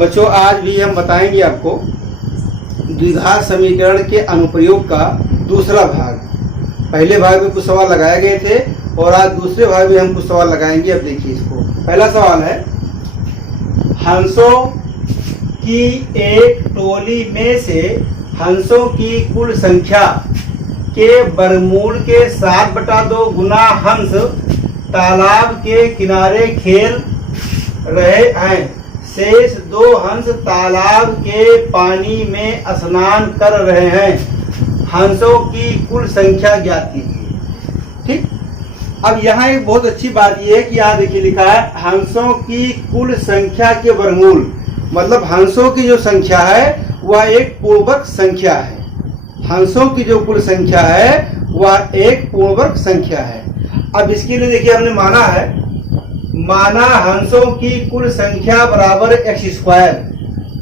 बच्चों आज भी हम बताएंगे आपको द्विघात समीकरण के अनुप्रयोग का दूसरा भाग। पहले भाग में कुछ सवाल लगाए गए थे और आज दूसरे भाग में हम कुछ सवाल लगाएंगे। अब देखिए इसको। पहला सवाल है, हंसों की एक टोली में से हंसों की कुल संख्या के वर्गमूल के 7/2 गुना हंस तालाब के किनारे खेल रहे हैं। शेष 2 हंस तालाब के पानी में स्नान कर रहे हैं। हंसों की कुल संख्या ज्ञात कीजिए। ठीक। अब यहाँ एक बहुत अच्छी बात यह है कि यहाँ देखिए लिखा है हंसों की कुल संख्या के वर्गमूल, मतलब हंसों की जो संख्या है वह एक पूर्णवर्ग संख्या है। हंसों की जो कुल संख्या है वह एक पूर्णवर्ग संख्या है। अब इसके लिए देखिए हमने माना हंसों की कुल संख्या बराबर x²।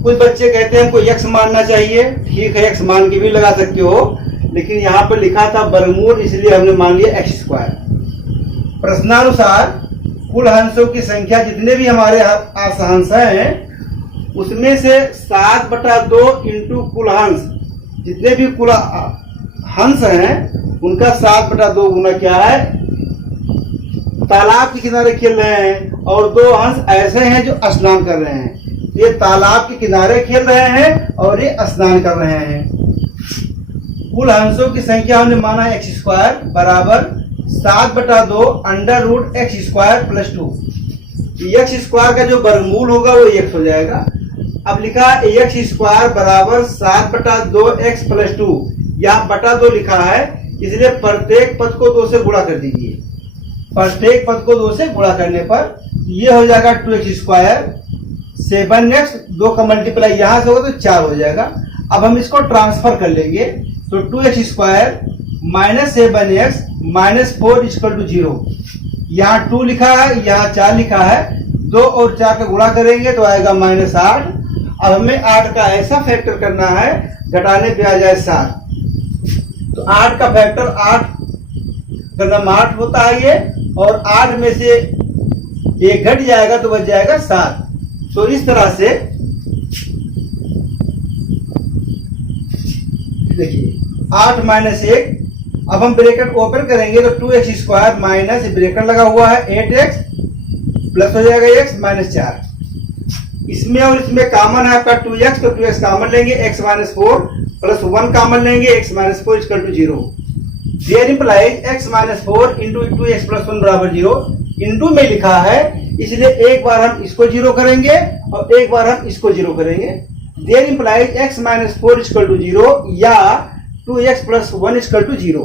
कुछ बच्चे कहते हैं हमको x मानना चाहिए। ठीक है, x मान के भी लगा सकते हो, लेकिन यहाँ पर लिखा था वर्गमूल, इसलिए हमने मान लिया x²। प्रश्नानुसार कुल हंसों की संख्या जितने भी हमारे हंस हैं उसमें से 7/2 इंटू कुल हंस, जितने भी कुल हंस हैं उनका 7/2 गुना क्या है, तालाब के किनारे खेल रहे हैं। और 2 हंस ऐसे हैं जो स्नान कर रहे हैं। ये तालाब के किनारे खेल रहे हैं और ये स्नान कर रहे हैं। कुल हंसों की संख्या हमने माना x² बराबर 7/2 √x² + 2। x² का जो वर्गमूल होगा वो x हो जाएगा। अब लिखा x² बराबर 7/2 x + 2। यहाँ बटा 2 लिखा है, इसलिए प्रत्येक पद को 2 से गुणा कर दीजिए। प्रत्येक पद को 2 से गुणा करने पर ये हो जाएगा 2x²। 7x 2 का मल्टीप्लाई यहाँ से होगा तो 4 हो जाएगा। अब हम इसको ट्रांसफर कर लेंगे तो 2x² - 7x - 4 = 0। यहाँ 2 लिखा है, यहाँ 4 लिखा है। 2 और 4 का गुणा करेंगे तो आएगा -8। अब हमें 8 का ऐसा फैक्टर करना है घटाने पे आ जाए 7। तो 8 का फैक्टर 8 का नाम 8 होता है ये, और 8 में से 1 घट जाएगा तो बच जाएगा 7। तो इस तरह से देखिए 8 - 1। अब हम ब्रैकेट ओपन करेंगे तो 2x² माइनस ब्रैकेट लगा हुआ है 8x प्लस हो जाएगा x -4। इसमें और इसमें कॉमन है आपका 2x, तो 2x कॉमन लेंगे, x - 4 प्लस 1 कॉमन लेंगे, x - 4 = 0। There implies x - 4 into 2x + 1 बराबर 0। इंटू में लिखा है, इसलिए एक बार हम इसको 0 करेंगे और एक बार हम इसको 0 करेंगे। There implies x - 4 = 0 या 2x + 1 = 0।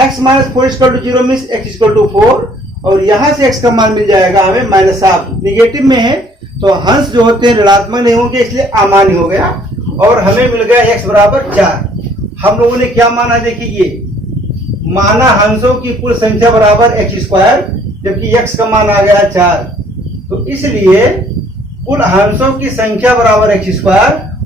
x - 4 = 0 मीन्स x = 4, और यहाँ से x का मान मिल जाएगा हमें -7। निगेटिव में है तो हंस जो होते हैं ऋणात्मक नहीं होंगे, इसलिए अमान्य हो गया और हमें मिल गया x बराबर 4। हम लोगों ने क्या माना, देखिए ये माना हंसों की कुल संख्या बराबर x², जबकि x का मान आ गया 4। तो इसलिए कुल हंसों की संख्या बराबर x²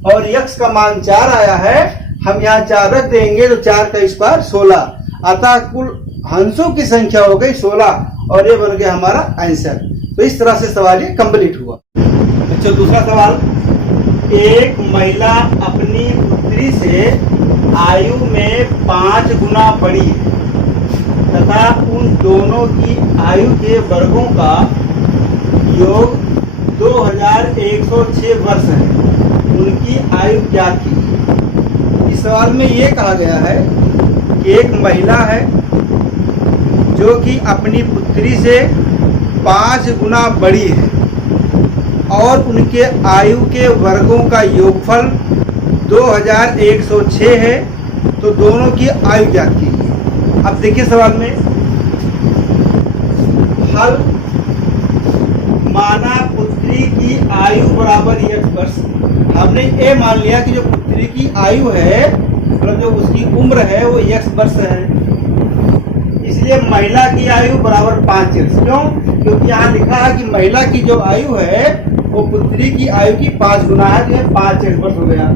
और x का मान 4 आया है। हम यहाँ 4 रख देंगे तो 4 का स्क्वायर 16। अतः कुल हंसों की संख्या हो गई 16 और ये बन गया हमारा आंसर। तो इस तरह से सवाल ये कंप्लीट हुआ। अच्छा, दूसरा सवाल, एक महिला अपनी पुत्री से आयु में 5 गुना बड़ी है तथा उन दोनों की आयु के वर्गों का योग 2106 वर्ष है। उनकी आयु क्या थी? इस सवाल में ये कहा गया है कि एक महिला है जो कि अपनी पुत्री से 5 गुना बड़ी है और उनके आयु के वर्गों का योगफल 2106 है। तो दोनों की आयु ज्ञात कीजिए। अब देखिए सवाल में हल, माना पुत्री की आयु बराबर x वर्ष। हमने ये मान लिया कि जो पुत्री की आयु है, मतलब जो उसकी उम्र है वो x वर्ष है, इसलिए महिला की आयु बराबर 5 वर्ष। क्यों? क्योंकि यहाँ लिखा है कि महिला की जो आयु है वो पुत्री की आयु की 5 गुना है, तो 5 वर्ष हो गया।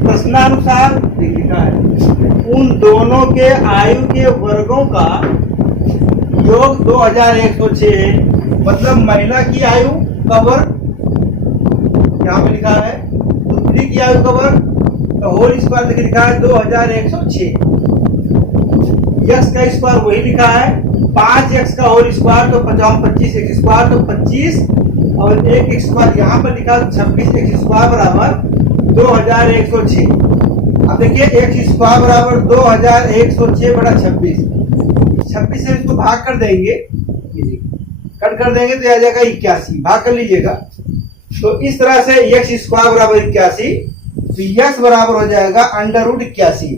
प्रश्नानुसार लिखा है उन दोनों के आयु के वर्गों का योग 2106 है। मतलब महिला की आयु का वर्ग यहाँ पे लिखा है उत्तरी की आयु का वर्ग तो होल स्क्वायर देखिए लिखा है 2106। यक्स का स्क्वायर वही लिखा है 5x का होल स्क्वायर तो 25x स्क्वायर तो 25 और 1x स्क्वायर यहाँ पर लिखा 26x स्क्वायर बराबर 2106। अब देखिए x स्क्वायर बराबर 2106 बटा 26 से इसको भाग कर देंगे, कट कर देंगे तो आ जाएगा 81, भाग कर लीजिएगा। तो इस तरह से x स्क्वायर बराबर 81 तो x बराबर हो जाएगा √81।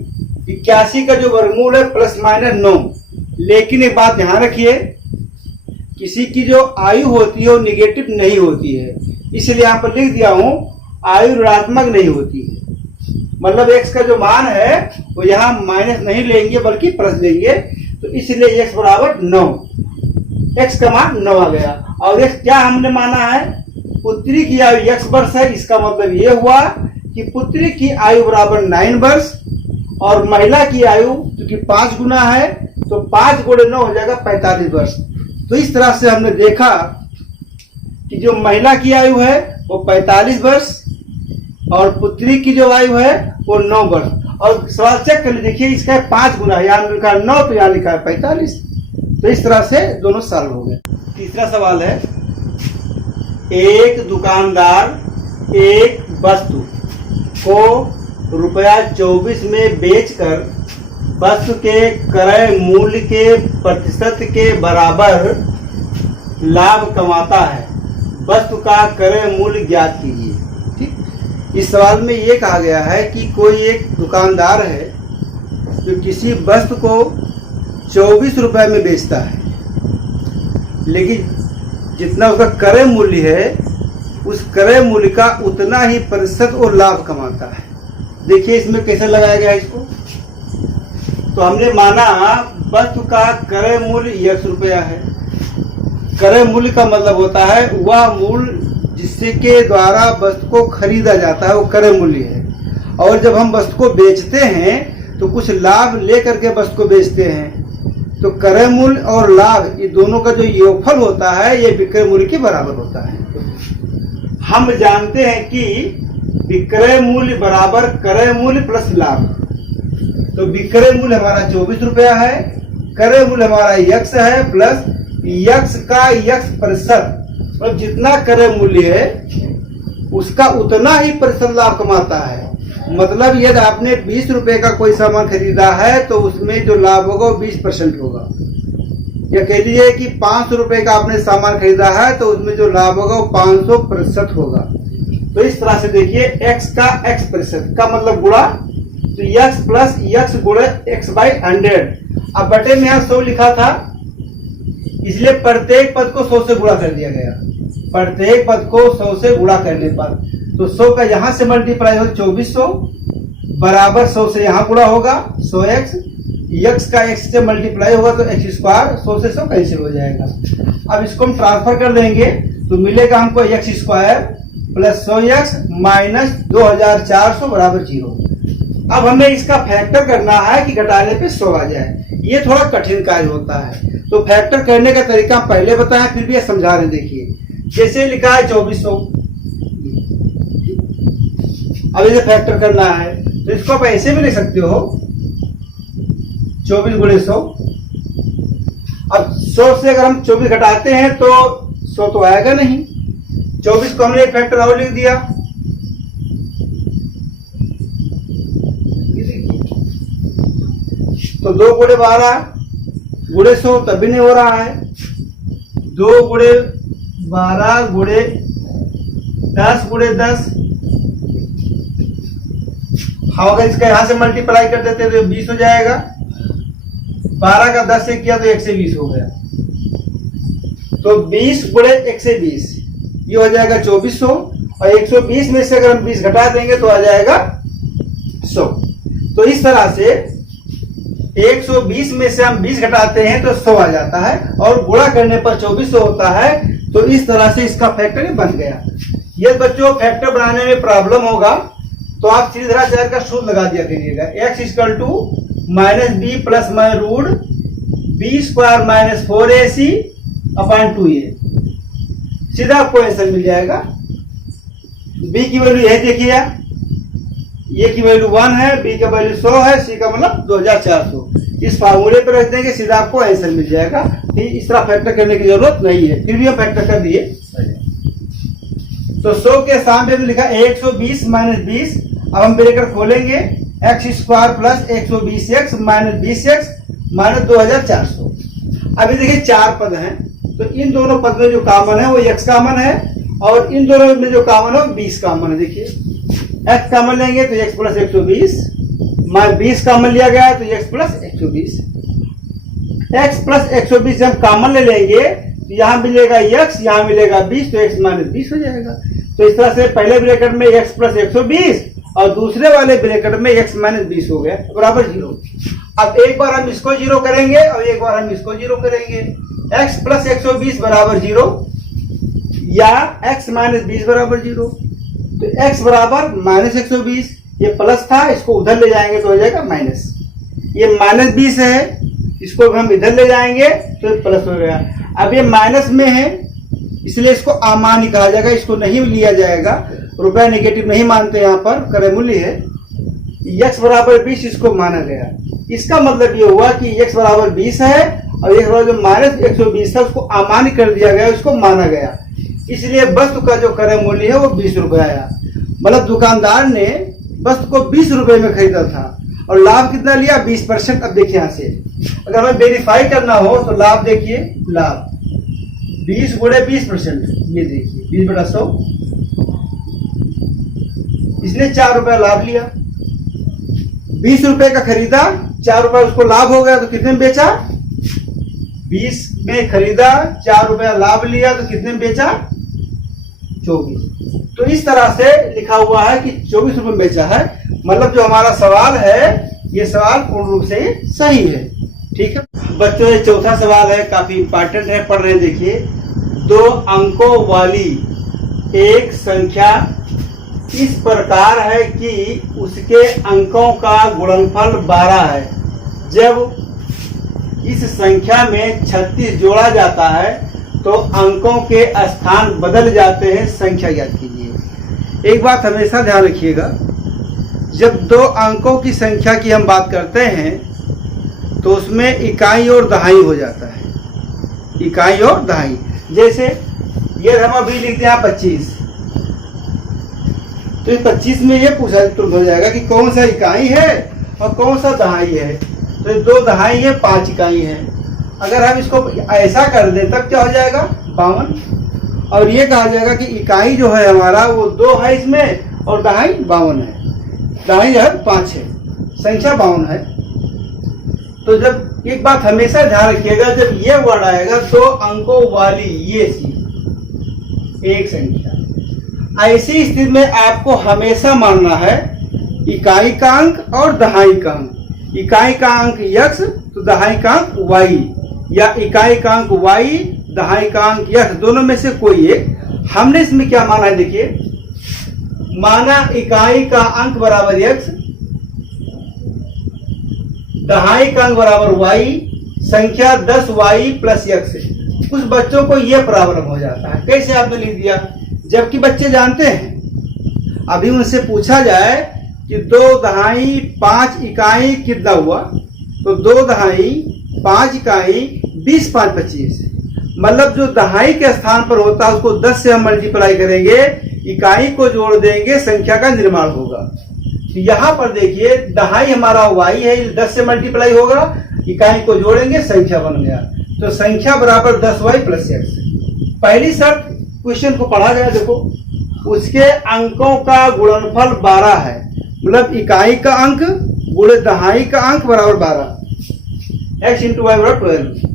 81 का जो वर्गमूल है प्लस माइनस 9। लेकिन एक बात ध्यान रखिए, किसी की जो आयु होती है वो निगेटिव नहीं होती है, इसलिए यहाँ पर लिख दिया हूं आयु ऋणात्मक नहीं होती है। मतलब x का जो मान है वो यहाँ माइनस नहीं लेंगे बल्कि प्लस लेंगे, तो इसलिए x बराबर 9, x का मान 9 आ गया। और x क्या हमने माना है, पुत्री की आयु x वर्ष है, इसका मतलब ये हुआ कि पुत्री की आयु बराबर 9 वर्ष और महिला की आयु क्योंकि 5 गुना है तो 5 गुणे 9 हो जाएगा 45 वर्ष। तो इस तरह से हमने देखा कि जो महिला की आयु है वो 45 वर्ष और पुत्री की जो आयु है वो 9 वर्ष। और सवाल चेक कर लीजिए, देखिए इसका 5 गुना, यहाँ लिखा है 9 तो यहाँ लिखा है 45। तो इस तरह से दोनों सॉल्व हो गए। तीसरा सवाल है, एक दुकानदार एक वस्तु को रुपया 24 में बेचकर वस्तु के क्रय मूल्य के प्रतिशत के बराबर लाभ कमाता है, वस्तु का क्रय मूल्य ज्ञात कीजिए। ठीक, इस सवाल में ये कहा गया है कि कोई एक दुकानदार है जो किसी वस्तु को 24 रुपए में बेचता है, लेकिन जितना उसका क्रय मूल्य है उस क्रय मूल्य का उतना ही प्रतिशत वो लाभ कमाता है। देखिए इसमें कैसे लगाया गया है इसको, तो हमने माना वस्तु का क्रय मूल्य x रुपया है। क्रय मूल्य का मतलब होता है वह मूल्य जिससे के द्वारा वस्तु को खरीदा जाता है, वो क्रय मूल्य है। और जब हम वस्तु को बेचते हैं तो कुछ लाभ लेकर के वस्तु को बेचते हैं, तो क्रय मूल्य और लाभ ये दोनों का जो योगफल होता है ये विक्रय मूल्य के बराबर होता है। हम जानते हैं कि विक्रय मूल्य बराबर क्रय मूल्य प्लस लाभ। तो विक्रय मूल्य हमारा 24 रुपया है, क्रय मूल्य हमारा x है प्लस x का x प्रतिशत, मतलब जितना क्रय मूल्य है उसका उतना ही प्रतिशत लाभ कमाता है। मतलब यदि आपने 20 रुपए का कोई सामान खरीदा है तो उसमें जो लाभ होगा वो 20% होगा। या कह लीजिए कि 500 रुपए का आपने सामान खरीदा है तो उसमें जो लाभ होगा वो 500% होगा। तो इस तरह से देखिए x का x प्रतिशत का मतलब गुणा, तो x प्लस x गुणे x बाई 100। अब बटे में यहाँ 100 लिखा था इसलिए प्रत्येक पद को 100 से गुणा कर दिया गया। प्रत्येक पद को 100 से गुणा करने पर तो 100 का यहाँ से मल्टीप्लाई हो 2400 बराबर 100 से यहाँ गुणा होगा 100x, x का x से मल्टीप्लाई होगा तो x स्क्वायर, 100 से 100 कैंसिल हो जाएगा। अब इसको हम ट्रांसफर कर देंगे तो मिलेगा हमको x square plus 100x minus 2400 बराबर 0। अब हमें इसका फैक्टर करना है कि घटाने पे 100 आ जाए। ये थोड़ा कठिन कार्य होता है, तो फैक्टर करने का तरीका पहले बताया फिर भी ये समझा रहे। देखिए जैसे लिखा है 2400, अब इसे फैक्टर करना है तो इसको आप ऐसे भी लिख सकते हो 24 गुणे 100। अब 100 से अगर हम 24 घटाते हैं तो 100 तो आएगा नहीं। 24 को हमने एक फैक्टर और लिख दिया, तो 2 गुणे 12 गुणे 100 तब भी नहीं हो रहा है। 2 गुणे 12 गुणे 10 गुणे 10, अगर इसका यहां से मल्टीप्लाई कर देते तो 20 हो जाएगा। 12 का 10 से किया तो 1 से 20 हो गया, तो 20 गुणे 1 से 20 ये हो जाएगा 2400 और 120 में से अगर हम 20 घटा देंगे तो आ जाएगा 100। तो इस तरह से 120 में से हम 20 घटाते हैं तो 100 आ जाता है और गुणा करने पर 2400 होता है। तो इस तरह से इसका फैक्टर बन गया। यदि बच्चों फैक्टर बनाने में प्रॉब्लम होगा तो आप सीधाचार्य का सूत्र लगा दिया करिएगा, x equal to minus B plus माई root B square minus 4ac upon 2a, सीधा आपको आंसर मिल जाएगा। बी की वैल्यू यही देखिए, ए की वैल्यू 1 है, बी का वैल्यू 100 है, सी का मतलब 2400। इस फार्मूले पर रख देंगे, सीधा आपको आंसर मिल जाएगा। फिर इस तरह फैक्टर करने की जरूरत नहीं है, फिर भी हम फैक्टर कर दिए। तो 100 के स्थान पे हमने लिखा 120 माइनस 20। अब हम ब्रैकेट खोलेंगे, x square plus 120x minus 20x minus 2400। अभी देखिए 4 पद हैं, तो इन दोनों पद में जो कॉमन है वो x कॉमन है, और इन दोनों में जो कॉमन है वो 20 कॉमन है। देखिए x कॉमन लेंगे तो x प्लस 120, माइनस 20 कॉमन लिया गया है तो x प्लस 120। x प्लस 120 जब कॉमन ले लेंगे तो यहाँ मिलेगा x, यहाँ मिलेगा 20, तो x माइनस 20 हो जाएगा। तो इस तरह से पहले ब्रैकेट में x प्लस 120 और दूसरे वाले ब्रैकेट में x माइनस 20 हो गया बराबर 0। अब एक बार हम इसको 0 करेंगे और एक बार हम इसको 0 करेंगे। x प्लस 120 बराबर 0 या x माइनस 20 बराबर 0। तो x बराबर माइनस 120, ये प्लस था, इसको उधर ले जाएंगे तो हो जाएगा माइनस। ये माइनस 20 है, इसको हम इधर ले जाएंगे तो प्लस हो गया। अब ये माइनस में है इसलिए इसको अमान्य कहा जाएगा, इसको नहीं लिया जाएगा, रुपया नेगेटिव नहीं मानते, यहाँ पर क्रय मूल्य है। x बराबर 20 इसको माना गया। इसका मतलब ये हुआ कि x बराबर 20 है और x बराबर जो माइनस 120 था उसको अमान्य कर दिया गया, उसको माना गया। इसलिए वस्तु का जो क्रय मूल्य है वो 20 रुपये आया। मतलब दुकानदार ने वस्तु को 20 रुपये में खरीदा था और लाभ कितना लिया 20%। अब देखिए यहाँ से अगर हमें वेरीफाई करना हो तो लाभ देखिए, लाभ 20 गुणे 20%, ये देखिए 20/100, इसने 4 रुपया लाभ लिया। 20 रुपए का खरीदा, 4 रुपया उसको लाभ हो गया तो कितने में बेचा, 20 में खरीदा, 4 रुपया लाभ लिया तो कितने में बेचा, 24। तो इस तरह से लिखा हुआ है कि 24 रुपए में बेचा है। मतलब जो हमारा सवाल है ये सवाल पूर्ण रूप से सही है। ठीक है बच्चों, ये चौथा सवाल है, काफी इंपॉर्टेंट है, पढ़ रहे हैं। देखिए 2 अंकों वाली एक संख्या इस प्रकार है कि उसके अंकों का गुणनफल 12 है। जब इस संख्या में 36 जोड़ा जाता है तो अंकों के स्थान बदल जाते हैं, संख्या ज्ञात कीजिए। एक बात हमेशा ध्यान रखिएगा, जब 2 अंकों की संख्या की हम बात करते हैं तो उसमें इकाई और दहाई हो जाता है, इकाई और दहाई। जैसे ये हम अभी लिखते हैं 25, तो इस 25 में ये पूछा तुरंत हो जाएगा कि कौन सा इकाई है और कौन सा दहाई है। तो 2 दहाई है, 5 इकाई है। अगर हम इसको ऐसा कर दें तब क्या हो जाएगा 52। और ये कहा जाएगा कि इकाई जो है हमारा वो 2 है इसमें और दहाई 52 है। दहाई जो है 5 है, संख्या 52 है। तो जब एक बात हमेशा ध्यान रखिएगा, जब ये वर्ड आएगा 2 अंकों वाली ये चीज एक संख्या, ऐसी स्थिति में आपको हमेशा मानना है इकाई का अंक और दहाई का अंक। इकाई का अंक x तो दहाई का अंक y, या इकाई का अंक y दहाई का अंक x, दोनों में से कोई एक। हमने इसमें क्या माना है देखिए, माना इकाई का अंक बराबर x, दहाई का अंक बराबर y, संख्या 10y प्लस x। कुछ बच्चों को यह प्रॉब्लम हो जाता है, कैसे आपने लिख दिया, जबकि बच्चे जानते हैं। अभी उनसे पूछा जाए कि 2 दहाई 5 इकाई कितना हुआ, तो 2 दहाई 5 इकाई 20 5 25। मतलब जो दहाई के स्थान पर होता है उसको 10 से हम मल्टीप्लाई करेंगे, इकाई को जोड़ देंगे, संख्या का निर्माण होगा। तो यहाँ पर देखिए दहाई हमारा y है, 10 से मल्टीप्लाई होगा, इकाई को जोड़ेंगे, संख्या बन गया। तो संख्या बराबर 10y प्लस x। पहली शर्त क्वेश्चन को पढ़ा गया, देखो उसके अंकों का गुणनफल 12 है, मतलब इकाई का अंक गुणे दहाई का अंक बराबर 12, x इंटू वाई बराबर 12।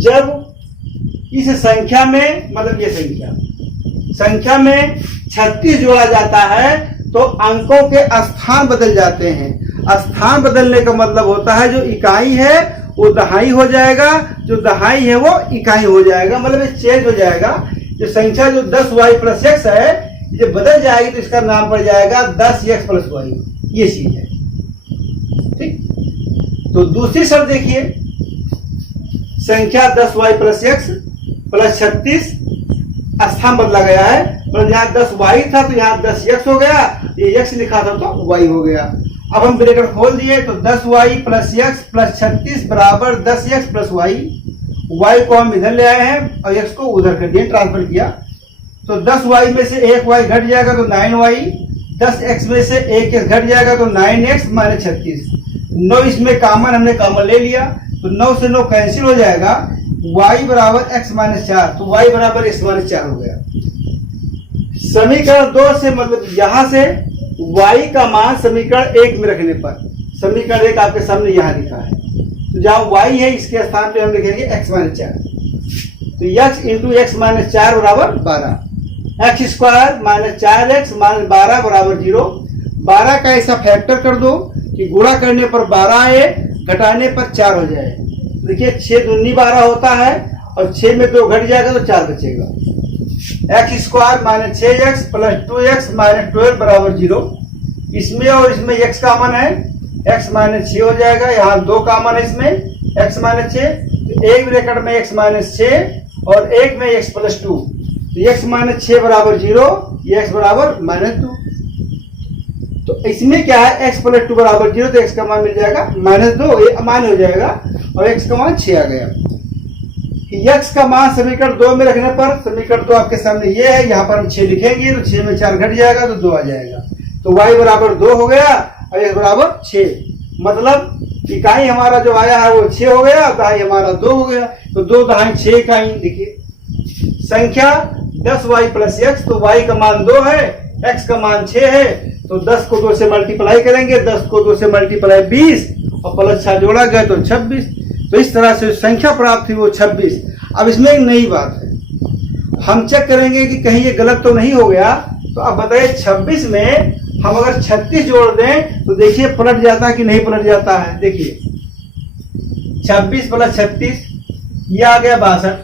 जब इस संख्या में, मतलब ये संख्या में 36 जोड़ा जाता है तो अंकों के स्थान बदल जाते हैं। स्थान बदलने का मतलब होता है जो इकाई है वो दहाई हो जाएगा, जो दहाई है वो इकाई हो जाएगा, मतलब ये चेंज हो जाएगा। जो संख्या जो 10y प्लस x है जब बदल जाएगी तो इसका नाम पड़ जाएगा 10x प्लस y, ये चीज है। ठीक, तो दूसरी शर्त देखिए, संख्या 10y प्लस x प्लस 36 स्थान बदला गया है पर यहाँ 10y था तो यहाँ 10x हो गया, ये x लिखा था तो y हो गया। अब हम ब्रैकेट खोल दिए तो 10y प्लस x प्लस 36 बराबर 10x प्लस y। y को हम इधर ले आए हैं और x को उधर कर दिए, ट्रांसफर किया। तो 10y में से 1y घट जाएगा तो 9y, 10x में से 1x घट जाएगा तो 9x माइनस 36। 9 इसमें कॉमन, हमने कॉमन ले लिया तो 9 से 9 कैंसिल हो जाएगा, y बराबर x माइनस 4, तो y बराबर x माइनस 4 हो गया। समीकरण 2 से मतलब यहाँ से y का मान समीकरण 1 में रखने पर, समीकरण 1 आपके सामने यहाँ लिखा है, तो जहाँ y है इसके स्थान पे हम लिखेंगे x माइनस 4। तो x इंटू एक्स माइनस 4 बराबर 12, x square minus 4x minus 12 बराबर 0। 12 का ऐसा फैक्टर कर दो कि गुणा करने पर 12 आए, घटाने पर 4 हो जाए। देखिए 6 दूनी 12 होता है और 6 में 2 घट जाएगा तो 4 बचेगा। X square minus 6x plus 2x minus 12 बराबर 0। इसमें और इसमें x कॉमन है, x माइनस 6 हो जाएगा, यहाँ 2 कॉमन है इसमें x माइनस 6, तो एक ब्रैकेट में x माइनस 6 और एक में x प्लस 2, तो x माइनस 6 बराबर 0, ये x बराबर माइनस 2। तो इसमें क्या है, x प्लस 2 बराबर 0, तो x का मान मिल जाएगा माइनस 2, ये मान हो जाएगा और x का मान 6 आ गया। x का मान समीकरण 2 में रखने पर, समीकरण 2 आपके सामने ये है, यहाँ पर हम 6 लिखेंगे तो 6 में 4 घट जाएगा तो 2 आ जाएगा, तो y बराबर 2 हो गया और x बराबर 6। मतलब इकाई हमारा जो आया है वो 6 हो गया, दहाई हमारा 2 हो गया, तो 2 दहाई 6 इकाई। देखिए संख्या 10y प्लस x, तो y का मान 2 है, x का मान 6 है, तो 10 को 2 से मल्टीप्लाई करेंगे, 10 को 2 से मल्टीप्लाई 20 और प्लस 6 जोड़ा गया तो 26। तो इस तरह से संख्या प्राप्त हुई वो 26। अब इसमें एक नई बात है, हम चेक करेंगे कि कहीं ये गलत तो नहीं हो गया। तो अब बताइए 26 में हम अगर 36 जोड़ दें तो देखिए पलट जाता है कि नहीं पलट जाता है। देखिए 26 प्लस 36 ये आ गया 62,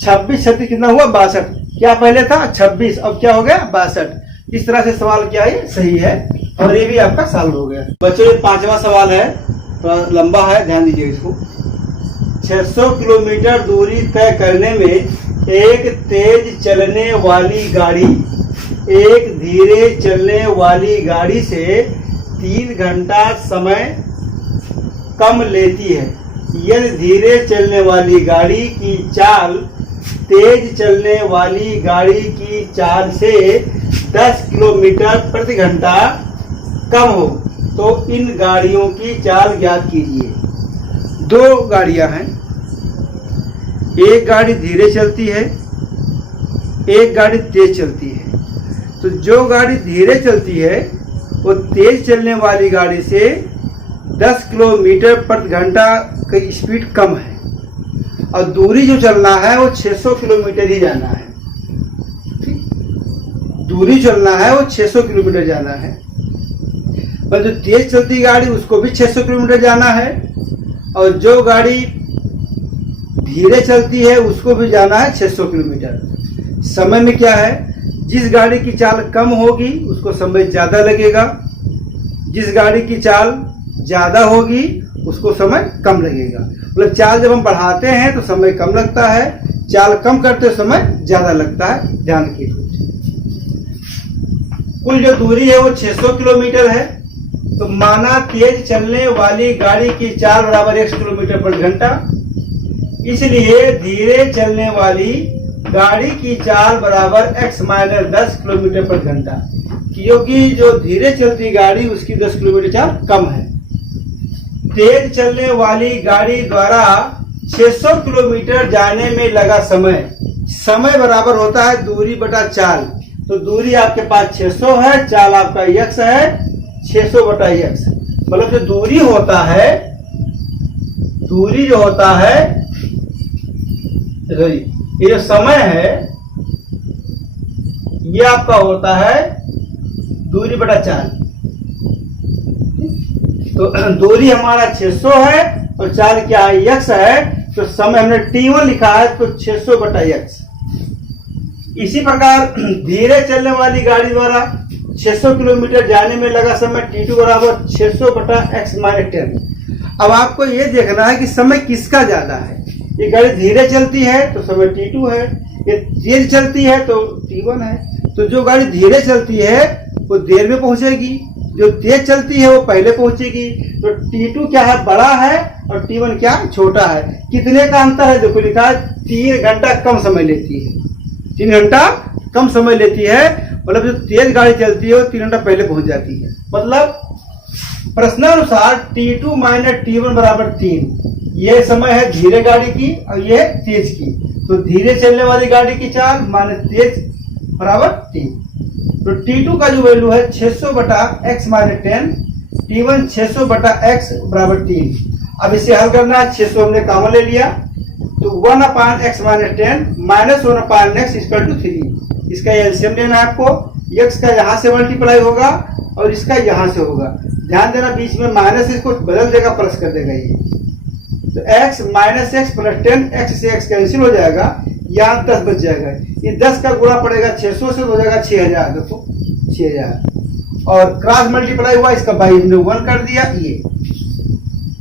26 36 कितना हुआ 62। क्या पहले था 26, अब क्या हो गया 62। इस तरह से सवाल क्या है सही है और ये भी आपका सॉल्व हो गया। बच्चों ये 5वां सवाल है, थोड़ा लंबा है, ध्यान दीजिए इसको। 600 किलोमीटर दूरी तय करने में एक तेज चलने वाली गाड़ी एक धीरे चलने वाली गाड़ी से 3 घंटा समय कम लेती है। यदि धीरे चलने वाली गाड़ी की चाल तेज चलने वाली गाड़ी की चाल से 10 किलोमीटर प्रति घंटा कम हो तो इन गाड़ियों की चाल ज्ञात कीजिए। 2 गाड़ियां हैं, एक गाड़ी धीरे चलती है, एक गाड़ी तेज चलती है। तो जो गाड़ी धीरे चलती है वो तेज चलने वाली गाड़ी से 10 किलोमीटर प्रति घंटा की स्पीड कम है और दूरी जो चलना है वो 600 किलोमीटर ही जाना है। दूरी चलना है वो 600 किलोमीटर जाना है, पर जो तेज चलती गाड़ी उसको भी 600 किलोमीटर जाना है और जो गाड़ी धीरे चलती है उसको भी जाना है 600 किलोमीटर। समय में क्या है, जिस गाड़ी की चाल कम होगी उसको समय ज़्यादा लगेगा, जिस गाड़ी की चाल ज़्यादा होगी उसको समय कम लगेगा। मतलब चाल जब हम बढ़ाते हैं तो समय कम लगता है, चाल कम करते समय ज़्यादा लगता है। ध्यान कीजिए कुल जो दूरी है वो 600 किलोमीटर है। तो माना तेज चलने वाली गाड़ी की चाल बराबर 1 किलोमीटर प्रति घंटा, इसलिए धीरे चलने वाली गाड़ी की चाल बराबर x माइनस 10 किलोमीटर प्रति घंटा, क्योंकि जो धीरे चलती गाड़ी उसकी 10 किलोमीटर चाल कम है। तेज चलने वाली गाड़ी द्वारा 600 किलोमीटर जाने में लगा समय, समय बराबर होता है दूरी बटा चाल। तो दूरी आपके पास 600 है, चाल आपका x है, 600 बटा x। मतलब जो दूरी होता है, दूरी जो होता है, ये जो समय है ये आपका होता है दूरी बटा चाल। तो दूरी हमारा 600 है और चाल क्या है x है, तो समय हमने t1 लिखा है तो 600 बटा x। इसी प्रकार धीरे चलने वाली गाड़ी द्वारा 600 किलोमीटर जाने में लगा समय t2 बराबर 600 बटा x माइनस 10। अब आपको ये देखना है कि समय किसका ज्यादा है। ये गाड़ी धीरे चलती है तो समय t2 है, ये तेज चलती है तो T1 है। तो जो गाड़ी धीरे चलती है वो देर में पहुंचेगी, जो तेज चलती है वो पहले पहुंचेगी। तो T2 क्या है, बड़ा है, और T1 क्या, छोटा है। कितने का अंतर है, देखो लिखा है 3 घंटा कम समय लेती है। 3 घंटा कम समय लेती है, मतलब जो तेज गाड़ी चलती है वो 3 घंटा पहले पहुंच जाती है। मतलब प्रश्नानुसार T2 माइनस T1 बराबर 3। ये समय है धीरे गाड़ी की और ये तेज की। तो धीरे चलने वाली गाड़ी की चाल माइनस तेज बराबर 3। तो T2 का जो वैल्यू है 600 बटा x माइनस 10, T1 600 बटा x बराबर 3। अब इसे हल करना है, 600 हमने कॉमन ले लिया, तो 1 upon x minus 10 minus 1 upon x equal to 3। इसका एलसीएम लेना है आपको। x का यहाँ से मल्टीप्लाई होगा और इसका यहाँ से होगा। ध्यान देना बीच में माइनस, इसको बदल देगा, प्लस कर देगा ये। तो x minus x plus 10, x से x कैंसिल हो जाएगा, यहाँ 10 बच जाएगा। ये 10 का गुणा पड़ेगा 600 से, हो जाएगा 6000। देखो 6000 और क्रॉस मल्टीप्लाई हुआ, इसका बाई हमने 1 कर दिया ये।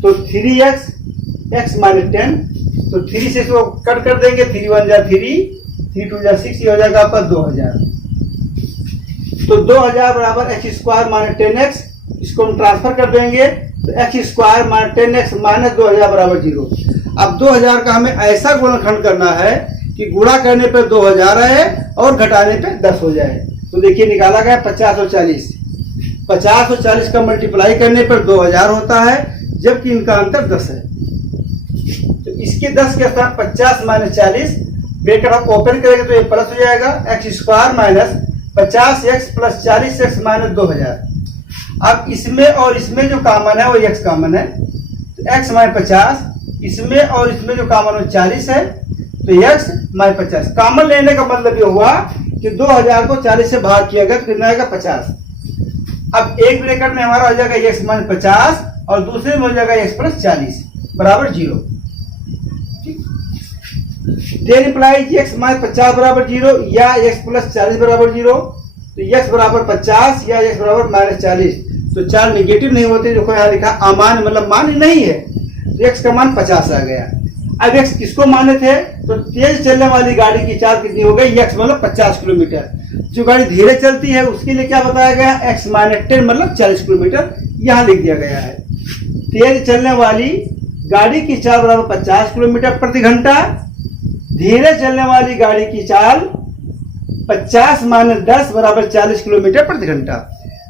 तो 3x x माइनस 10, तो 3 से इसको कट कर देंगे, 3 1 जा 3, 3 2 जा 6, ये हो जाएगा आपका 2000। तो 2000 बराबर एक्स स्क्वायर माइनस 10x, इसको हम ट्रांसफर कर देंगे, तो x square minus 10x minus 2000 बराबर 0। अब 2000 का हमें ऐसा गुणनखंड करना है कि गुणा करने पे 2000 आए और घटाने पे 10 हो जाए। तो देखिए निकाला गया 50 और 40। 50 और 40 का मल्टीप्लाई करने पर 2000 होता है, जबकि इनका अंतर 10 है। तो इसके 10 के साथ 50 माइनस 40 ब्रैकेट हम ओपन करेंगे तो ये प्लस हो जाएगा, x square minus 50x plus 40x minus 2000। अब इसमें और इसमें जो कॉमन है वो x कॉमन है, तो x माइनस 50, इसमें और इसमें जो कॉमन है 40 है, तो x माइनस 50। कॉमन लेने का मतलब ये हुआ कि 2000 को 40 से भाग किया गया तो कितना आएगा 50। अब एक ब्रैकेट में हमारा हो जाएगा x माइनस 50 और दूसरे में हो जाएगा x प्लस 40 बराबर 0। देन इम्प्लाइज x माइनस 50 बराबर 0 या x प्लस 40 बराबर 0। तो x बराबर 50 या x बराबर माइनस 40। तो 4 निगेटिव नहीं होते, देखो यहाँ लिखा अमान्य मतलब मान्य नहीं है, तो x का मान 50 आ गया। अब x किसको माने थे, तो तेज चलने वाली गाड़ी की चाल कितनी हो गई, x मतलब 50 किलोमीटर। जो गाड़ी धीरे चलती है उसके लिए क्या बताया गया, x माइनस 10 मतलब 40 किलोमीटर, यहाँ लिख दिया गया है। तेज चलने वाली गाड़ी की चाल बराबर 50 किलोमीटर प्रति घंटा, धीरे चलने वाली गाड़ी की चाल 50 माइनस 10 बराबर 40 किलोमीटर प्रति घंटा।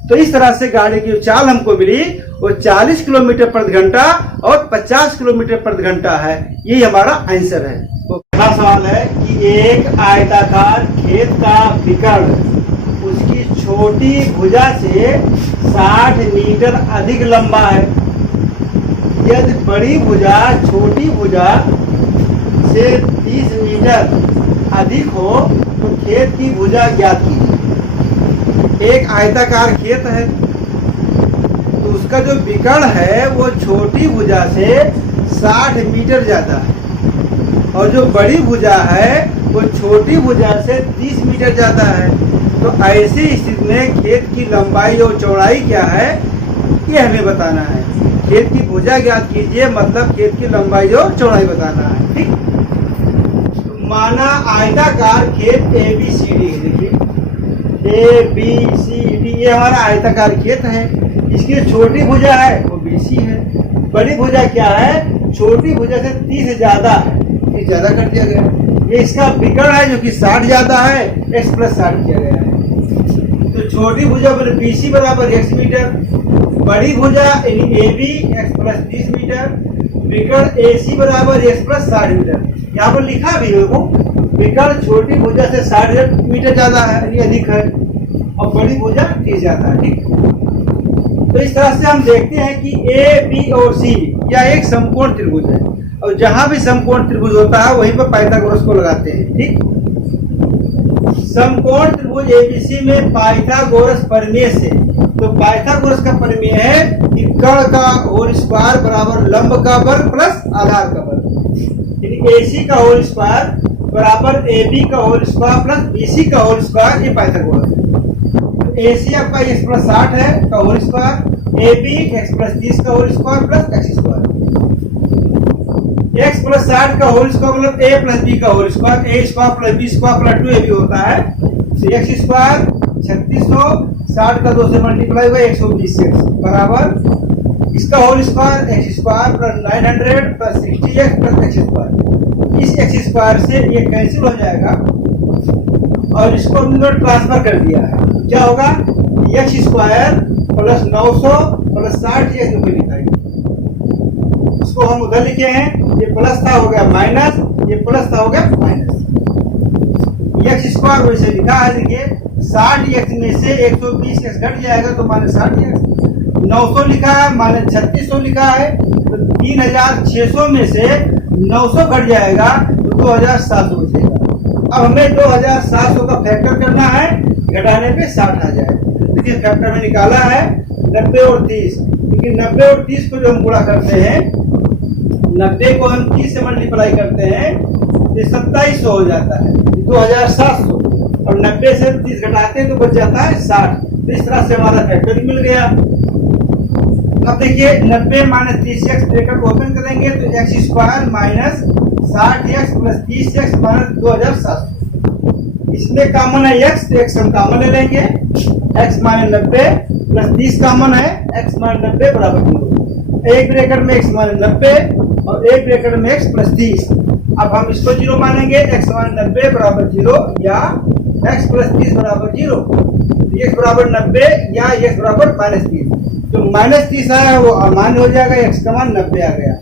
तो इस तरह से गाड़ी की चाल हमको मिली वो 40 किलोमीटर प्रति घंटा और 50 किलोमीटर प्रति घंटा है। यही हमारा आंसर है। तो पहला सवाल है कि एक आयताकार खेत का विकर्ण उसकी छोटी भुजा से 60 मीटर अधिक लंबा है। यदि बड़ी भुजा छोटी भुजा से 30 मीटर अधिक हो तो खेत की भुजा ज्ञात कीजिए। एक आयताकार खेत है तो उसका जो विकर्ण है वो छोटी भुजा से 60 मीटर ज्यादा है और जो बड़ी भुजा है वो छोटी भुजा से 30 मीटर ज्यादा है। तो ऐसी स्थिति में खेत की लंबाई और चौड़ाई क्या है ये हमें बताना है। खेत की भुजा ज्ञात कीजिए मतलब खेत की लंबाई और चौड़ाई बताना है। ठीक, तो माना आयताकार खेत ABCD है। देखिए ABCD ये हमारा आयताकार खेत है। इसकी छोटी भुजा है वो BC है, बड़ी भुजा क्या है, छोटी भुजा से 30 ज्यादा है, ये ज्यादा कर दिया गया। ये इसका विकर्ण है जो कि 60 ज्यादा है, x प्लस 60 किया गया है। तो छोटी भुजा पर BC बराबर x मीटर, बड़ी भुजा यानी AB x प्लस 30 मीटर, विकर्ण AC बराबर x प्लस 60 मीटर। यहाँ पर लिखा भी है वो विकर्ण छोटी भुजा से 60 मीटर ज्यादा है यानी अधिक है और बड़ी भुजा 30 ज्यादा है। ठीक, तो इस तरह से हम देखते हैं कि A, B और C यह एक समकोण त्रिभुज है और जहां भी समकोण त्रिभुज होता है वहीं पर पाइथागोरस को लगाते हैं। ठीक, समकोण त्रिभुज ABC में पाइथागोरस प्रमेय से, तो पाइथागोरस का प्रमेय है कि कर्ण का होल स्क्वायर बराबर लंब का वर्ग प्लस आधार का वर्ग, यानी AC का होल स्क्वायर बराबर AB का होल स्क्वायर प्लस BC का होल स्क्वायर, ये पाइथागोरस है। AC आपका x प्लस 60 है का whole square, AB x plus 30 का whole square plus x square. x plus 60 का होल स्क्वायर मतलब a प्लस b का whole square, a square plus b square plus 2ab होता है। तो x स्क्वायर 3600, 60 का 2 से मल्टीप्लाई हुआ 120x बराबर इसका whole square x square plus 900 plus 60x plus x square. इस x स्क्वायर से ये कैंसिल हो जाएगा और इसको हमने ट्रांसफर कर दिया है। क्या होगा? x square plus 900 plus 60x को लिखा है, इसको हम उधर लिखे हैं। ये प्लस था हो गया माइनस, ये प्लस था हो गया माइनस। x स्क्वायर वैसे लिखा है, देखिए 60x में से 120x घट जाएगा तो माइनस 60x। 900 लिखा है माइनस 3600 लिखा है, तो 3600 में से 900 घट जाएगा तो 2700 बचेगा। अब हमें 2700 का फैक्टर करना है, घटाने पे 60 आ जाए। देखिए फैक्टर में निकाला है 90 और 30, क्योंकि 90 और 30 को जो हम गुणा करते हैं, 90 को हम 30 से मल्टीप्लाई करते हैं तो 2700 हो जाता है, 2700 और 90 से 30 घटाते हैं तो बच जाता है 60। तो इस तरह से हमारा फैक्टर मिल गया। अब देखिए 90 माइनस 30x ब्रैकेट ओपन करेंगे तो x square minus 60x plus 30x minus 2700। इसमें कॉमन है x, तो x हम कॉमन ले लेंगे। x माइनस 90 प्लस 30 कॉमन है, x माइनस 90 बराबर 0। एक ब्रैकेट में x माइनस 90 और एक ब्रैकेट में x प्लस 30। अब हम इसको 0 मानेंगे, x माइनस 90 बराबर 0 या x प्लस 30 बराबर 0। x बराबर 90 या x बराबर माइनस 30। तो माइनस 30 आया वो अमान्य हो जाएगा, x का मान 90 आ गया।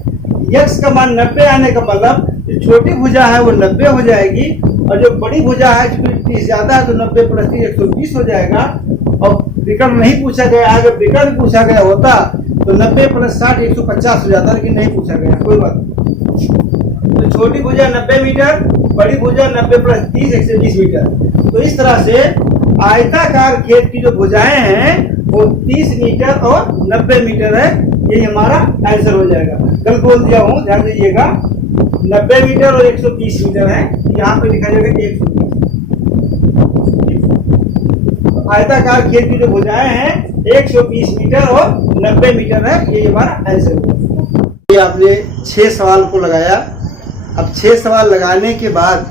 x का मान 90 आने का मतलब जो छोटी भुजा है वो 90 हो जाएगी और जो बड़ी भुजा है जिसमें 30 ज्यादा है तो 90 प्लस 30 120 हो जाएगा। और विकल्प नहीं पूछा गया, अगर विकल्प पूछा गया होता तो 90 प्लस 60 150 हो जाता, लेकिन नहीं पूछा गया, कोई बात नहीं। तो छोटी भुजा 90 मीटर, बड़ी भुजा 90 प्लस 30 120 मीटर। तो इस तरह से आयताकार खेत की जो भुजाएं हैं वो 30 मीटर और 90 मीटर है। ये हमारा आंसर हो जाएगा। कल बोल दिया हूँ, ध्यान दीजिएगा, 90 मीटर और 120 मीटर है, यहाँ पे लिखा जाएगा 120। आयताकार खेत की जो भुजाएं हैं 120 मीटर और 90 मीटर है, ये हमारा आंसर होगा। ये आपने 6 सवाल को लगाया। अब 6 सवाल लगाने के बाद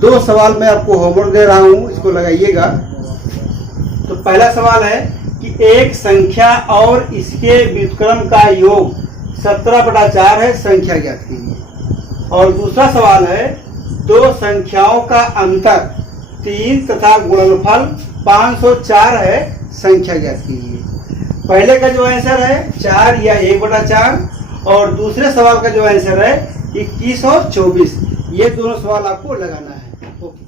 2 सवाल मैं आपको होमवर्क दे रहा हूँ, इसको लगाइएगा। तो पहला सवाल है कि एक संख्या और इसके व्युत्क्रम का योग 17/4 है, संख्या ज्ञात कीजिए। और दूसरा सवाल है 2 संख्याओं का अंतर 3 तथा गुणनफल 504 है, संख्या ज्ञात कीजिए। पहले का जो आंसर है 4 या 1/4 और दूसरे सवाल का जो आंसर है 21 और 24। ये दोनों सवाल आपको लगाना है। ओके।